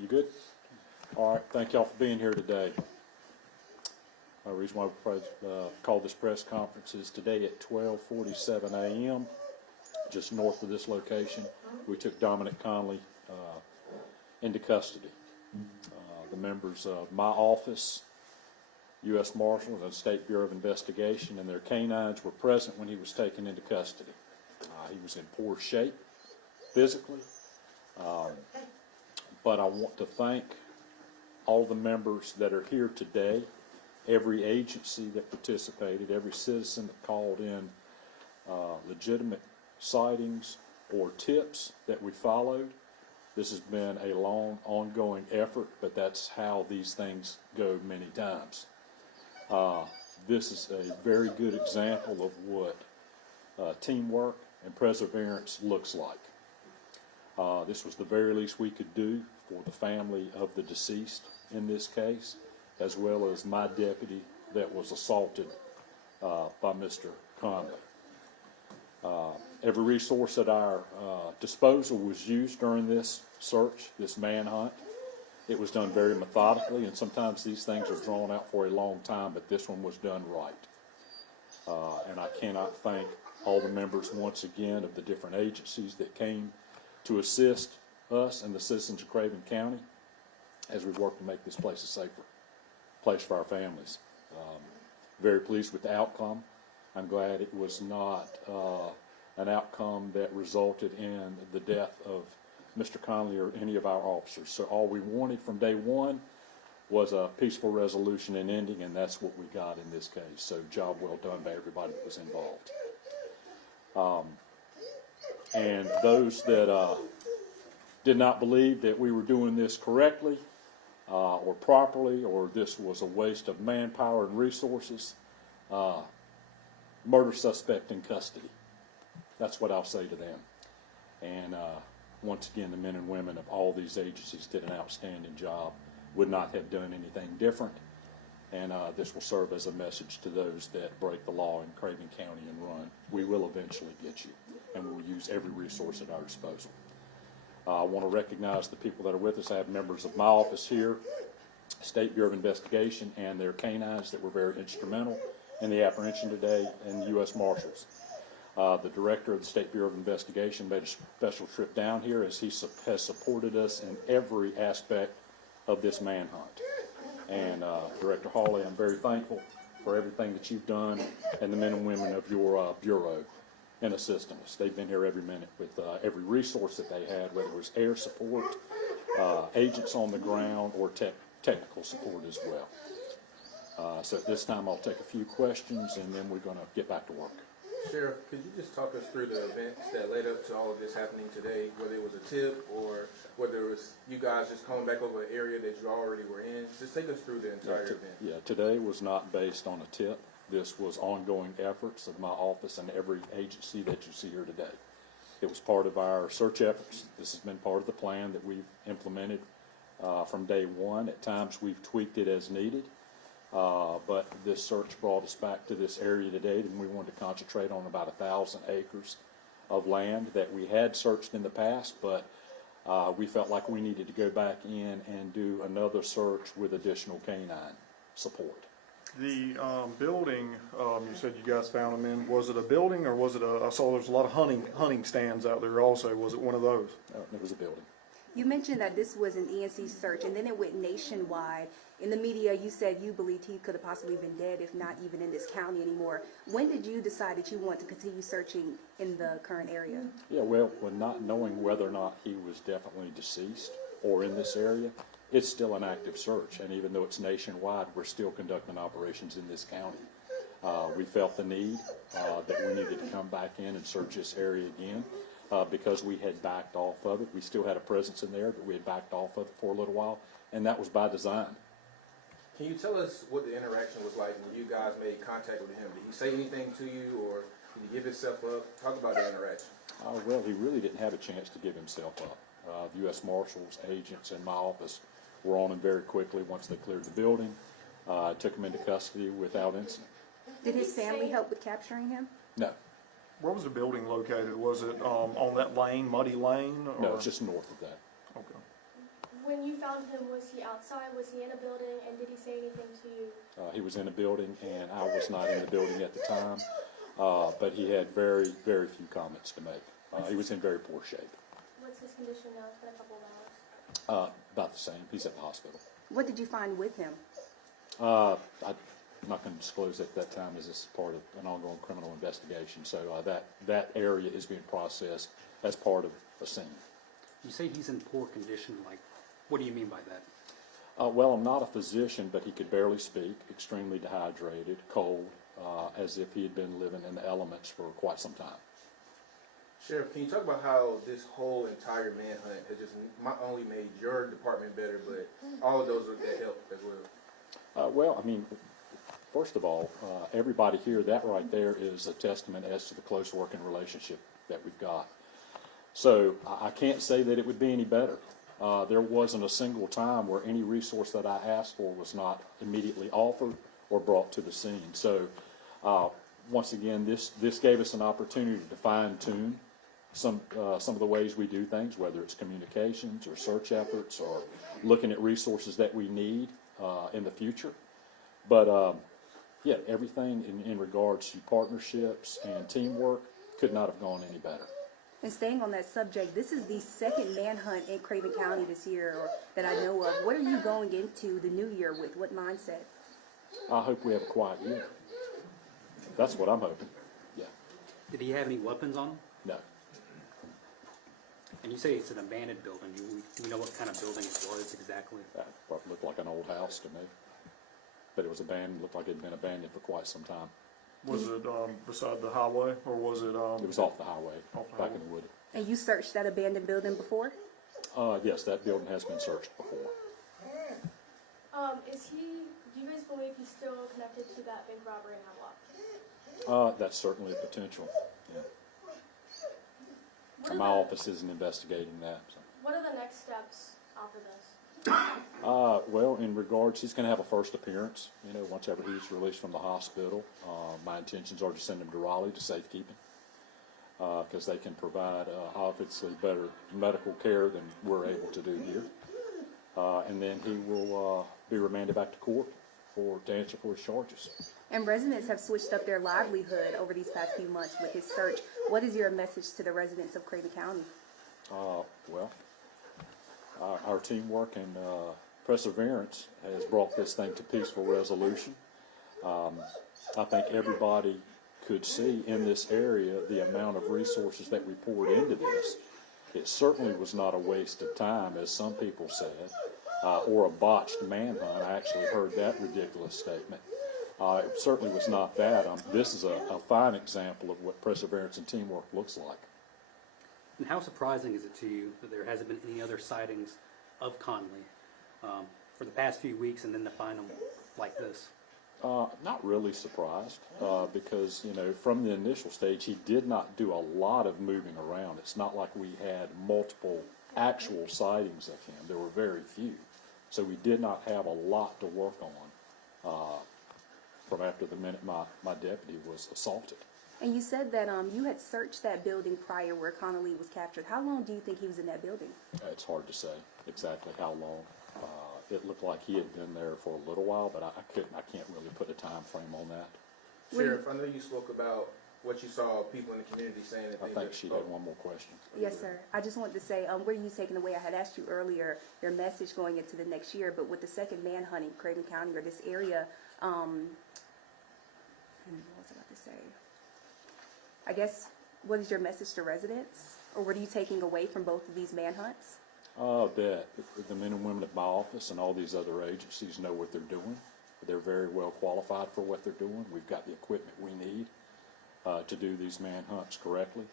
You good? All right, thank y'all for being here today. The reason why we called this press conference is today at 12:47 a.m., just north of this location, we took Dominic Connelly into custody. The members of my office, U.S. Marshals, and State Bureau of Investigation, and their canines were present when he was taken into custody. He was in poor shape physically, but I want to thank all the members that are here today, every agency that participated, every citizen that called in legitimate sightings or tips that we followed. This has been a long, ongoing effort, but that's how these things go many times. This is a very good example of what teamwork and perseverance looks like. This was the very least we could do for the family of the deceased in this case, as well as my deputy that was assaulted by Mr. Connelly. Every resource at our disposal was used during this search, this manhunt. It was done very methodically, and sometimes these things are drawn out for a long time, but this one was done right. And I cannot thank all the members once again of the different agencies that came to assist us and the citizens of Craven County as we work to make this place a safer place for our families. Very pleased with the outcome. I'm glad it was not an outcome that resulted in the death of Mr. Connelly or any of our officers. So all we wanted from day one was a peaceful resolution and ending, and that's what we got in this case. So job well done by everybody that was involved. And those that did not believe that we were doing this correctly or properly, or this was a waste of manpower and resources, murder suspect in custody. That's what I'll say to them. And once again, the men and women of all these agencies did an outstanding job, would not have done anything different. And this will serve as a message to those that break the law in Craven County and run. We will eventually get you, and we will use every resource at our disposal. I want to recognize the people that are with us. I have members of my office here, State Bureau of Investigation, and their canines that were very instrumental in the apprehension today, and U.S. Marshals. The director of the State Bureau of Investigation made a special trip down here as he has supported us in every aspect of this manhunt. And Director Hawley, I'm very thankful for everything that you've done, and the men and women of your bureau in assisting us. They've been here every minute with every resource that they had, whether it was air support, agents on the ground, or technical support as well. So at this time I'll take a few questions, and then we're going to get back to work. Sheriff, could you just talk us through the events that led up to all of this happening today, whether it was a tip or whether it was you guys just coming back over an area that you already were in? Just take us through the entire event. Yeah, today was not based on a tip. This was ongoing efforts of my office and every agency that you see here today. It was part of our search efforts. This has been part of the plan that we've implemented from day one. At times we've tweaked it as needed. But this search brought us back to this area today, and we wanted to concentrate on about 1,000 acres of land that we had searched in the past, but we felt like we needed to go back in and do another search with additional canine support. The building, you said you guys found them in, was it a building or was it I saw there's a lot of hunting stands out there also. Was it one of those? It was a building. You mentioned that this was an ENC search, and then it went nationwide. In the media, you said you believed he could have possibly been dead, if not even in this county anymore. When did you decide that you want to continue searching in the current area? Yeah, well, not knowing whether or not he was definitely deceased or in this area, it's still an active search. And even though it's nationwide, we're still conducting operations in this county. We felt the need that we needed to come back in and search this area again. Because we had backed off of it. We still had a presence in there, but we had backed off of it for a little while, and that was by design. Can you tell us what the interaction was like when you guys made contact with him? Did he say anything to you, or did he give himself up? Talk about the interaction. Well, he really didn't have a chance to give himself up. The U.S. Marshals, agents in my office were on him very quickly once they cleared the building. Took him into custody without incident. Did his family help with capturing him? No. Where was the building located? Was it on that lane, Muddy Lane? Or? No, it's just north of that. Okay. When you found him, was he outside? Was he in a building? And did he say anything to you? He was in a building, and I was not in the building at the time, but he had very, very few comments to make. He was in very poor shape. What's his condition now? It's been a couple of hours. About the same. He's at the hospital. What did you find with him? I'm not going to disclose at that time as this is part of an ongoing criminal investigation. So that area is being processed as part of a scene. You say he's in poor condition, like, what do you mean by that? Well, I'm not a physician, but he could barely speak, extremely dehydrated, cold, as if he had been living in the elements for quite some time. Sheriff, can you talk about how this whole entire manhunt has just not only made your department better, but all of those that help as well? Well, I mean, first of all, everybody here, that right there is a testament as to the close working relationship that we've got. So I can't say that it would be any better. There wasn't a single time where any resource that I asked for was not immediately offered or brought to the scene. So once again, this gave us an opportunity to fine-tune some of the ways we do things, whether it's communications or search efforts or looking at resources that we need in the future. But yeah, everything in regards to partnerships and teamwork could not have gone any better. And staying on that subject, this is the second manhunt in Craven County this year that I know of. What are you going into the new year with? What mindset? I hope we have a quiet year. That's what I'm hoping. Yeah. Did he have any weapons on him? No. And you say it's an abandoned building. Do we know what kind of building it was exactly? That probably looked like an old house to me. But it was abandoned, looked like it had been abandoned for quite some time. Was it beside the highway, or was it? It was off the highway, back in the wood. And you searched that abandoned building before? Yes, that building has been searched before. Do you guys believe he's still connected to that bank robbery in Havelock? That's certainly a potential. Yeah. What are My the- office isn't investigating that. So. What are the next steps after this? Well, in regards, he's going to have a first appearance, once ever he's released from the hospital. My intentions are to send him to Raleigh to safekeeping because they can provide, obviously, better medical care than we're able to do here. And then he will be remanded back to court to answer for his charges. And residents have switched up their livelihood over these past few months with his search. What is your message to the residents of Craven County? Well, our teamwork and perseverance has brought this thing to peaceful resolution. I think everybody could see in this area the amount of resources that we poured into this. It certainly was not a waste of time, as some people said, or a botched manhunt. I actually heard that ridiculous statement. It certainly was not that. This is a fine example of what perseverance and teamwork looks like. And how surprising is it to you that there hasn't been any other sightings of Connelly for the past few weeks, and then to find him like this? Not really surprised because, from the initial stage, he did not do a lot of moving around. It's not like we had multiple actual sightings of him. There were very few. So we did not have a lot to work on from after the minute my deputy was assaulted. And you said that you had searched that building prior where Connelly was captured. How long do you think he was in that building? It's hard to say exactly how long. It looked like he had been there for a little while, but I can't really put a time frame on that. Sheriff, I know you spoke about what you saw people in the community saying that I think she had one more question. Yes, sir. I just wanted to say, where are you taking away? I had asked you earlier your message going into the next year, but with the second manhunt in Craven County or this area, what was I about to say? I guess, what is your message to residents? Or what are you taking away from both of these manhunts? That the men and women at my office and all these other agencies know what they're doing. They're very well qualified for what they're doing. We've got the equipment we need to do these manhunts correctly.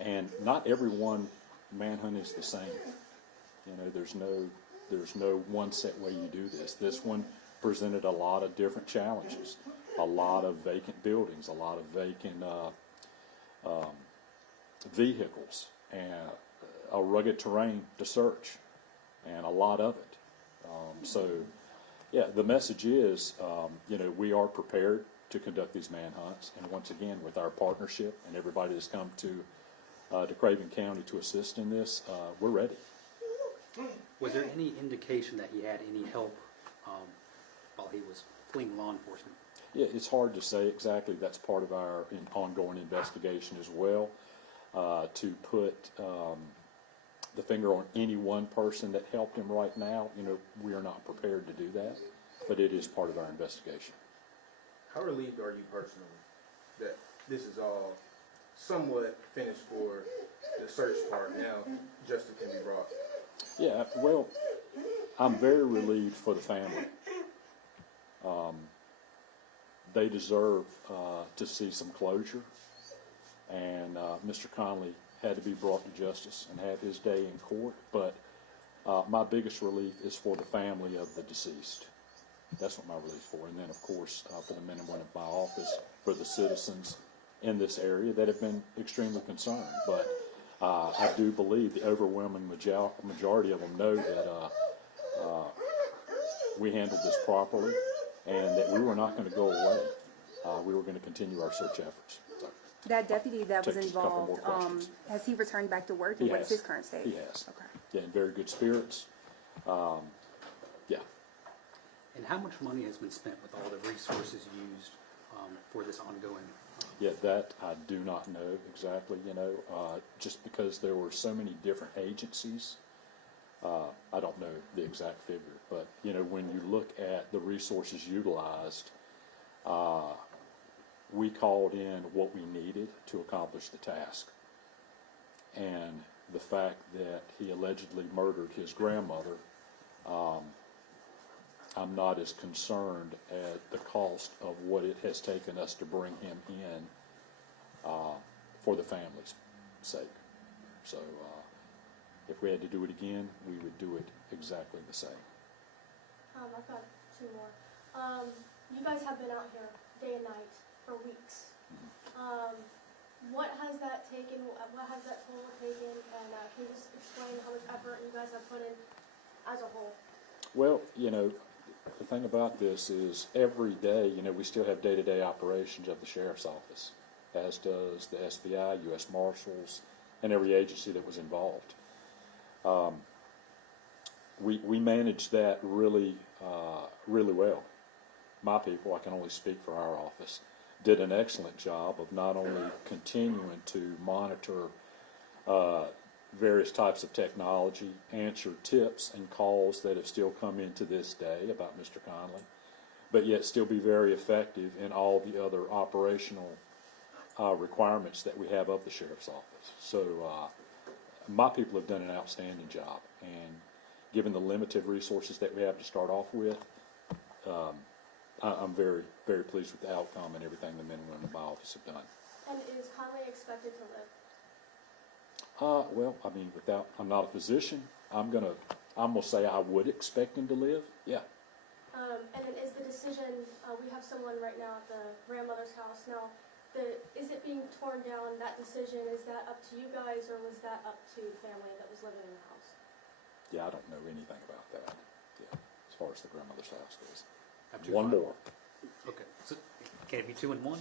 And not every one manhunt is the same. There's no one set way you do this. This one presented a lot of different challenges, a lot of vacant buildings, a lot of vacant vehicles, and a rugged terrain to search, and a lot of it. So, yeah, the message is, we are prepared to conduct these manhunts, and once again, with our partnership and everybody that's come to Craven County to assist in this, we're ready. Was there any indication that he had any help while he was fleeing law enforcement? Yeah, it's hard to say exactly. That's part of our ongoing investigation as well. To put the finger on any one person that helped him right now, we are not prepared to do that, but it is part of our investigation. How relieved are you personally that this is all somewhat finished for the search part now? Justice can be brought. Yeah, well, I'm very relieved for the family. They deserve to see some closure, and Mr. Connelly had to be brought to justice and have his day in court, but my biggest relief is for the family of the deceased. That's what my relief is for. And then, of course, for the men and women of my office, for the citizens in this area that have been extremely concerned. But I do believe the overwhelming majority of them know that we handled this properly and that we were not going to go away. We were going to continue our search efforts. So, That deputy that was take just a couple more involved, questions. has he returned back to work? He And what has. is his current state? He has. Okay. Yeah, in very good spirits. Yeah. And how much money has been spent with all the resources used for this ongoing? Yeah, that I do not know exactly, just because there were so many different agencies. I don't know the exact figure, but, when you look at the resources utilized, we called in what we needed to accomplish the task. And the fact that he allegedly murdered his grandmother, I'm not as concerned at the cost of what it has taken us to bring him in for the family's sake. So if we had to do it again, we would do it exactly the same. I've got two more. You guys have been out here day and night for weeks. What has that taken? What has that toll taken? And can you just explain how much effort you guys have put in as a whole? Well, the thing about this is every day, we still have day-to-day operations of the sheriff's office, as does the SBI, U.S. Marshals, and every agency that was involved. We managed that really well. My people, I can only speak for our office, did an excellent job of not only continuing to monitor various types of technology, answer tips and calls that have still come in to this day about Mr. Connelly, but yet still be very effective in all the other operational requirements that we have of the sheriff's office. So my people have done an outstanding job, and given the limited resources that we have to start off with, I'm very, very pleased with the outcome and everything the men and women in my office have done. And is Conley expected to live? Well, I'm not a physician. I'm gonna say I would expect him to live. Yeah. And then is the decision, we have someone right now at the grandmother's house. Now, is it being torn down, that decision, is that up to you guys, or was that up to the family that was living in the house? Yeah, I don't know anything about that. Yeah, as far as the grandmother's house goes. Have two One final- more. Okay. So can it be 2 and 1?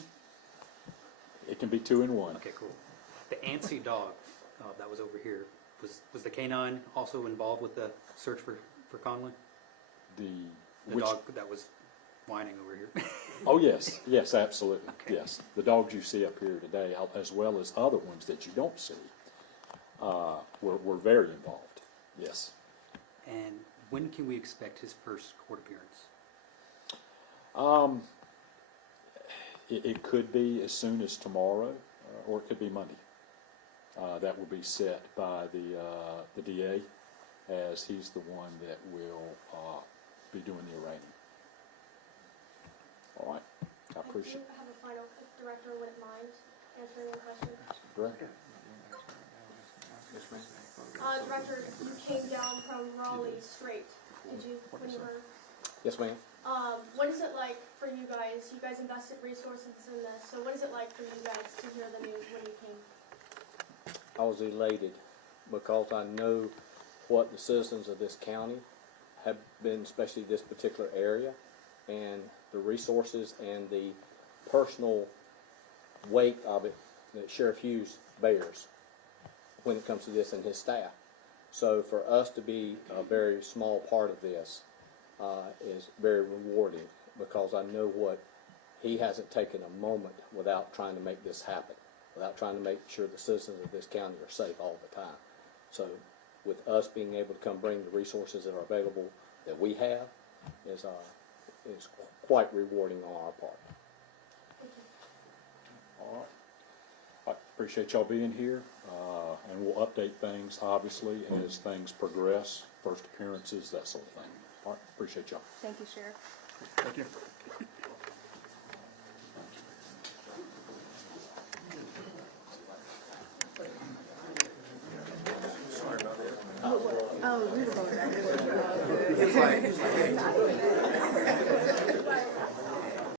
It can be 2 in 1. Okay, cool. The ANSI dog that was over here, was the canine also involved with the search for Conley? The Which, dog that was whining over here. oh yes, absolutely. Okay. Yes, the dogs you see up here today, as well as other ones that you don't see, were very involved. Yes. And when can we expect his first court appearance? It could be as soon as tomorrow, or it could be Monday. That will be set by the DA, as he's the one that will be doing the arraignment. All right, I appreciate it. I do have a final, if Director wouldn't mind answering the question. Director? Director, you came down from Raleigh straight. Did you, when you were? Yes, ma'am. What is it like for you guys? You guys invested resources in this, so what is it like for you guys to hear the news when you came? I was elated because I know what the citizens of this county have been, especially this particular area, and the resources and the personal weight of it that Sheriff Hughes bears when it comes to this and his staff. So for us to be a very small part of this is very rewarding, because I know what he hasn't taken a moment without trying to make this happen, without trying to make sure the citizens of this county are safe all the time. So with us being able to come bring the resources that are available that we have is quite rewarding on our part. All right. I appreciate y'all being here, and we'll update things, obviously, as things progress, first appearances, that sort of thing. All right, appreciate y'all. Thank you, Sheriff. Thank you.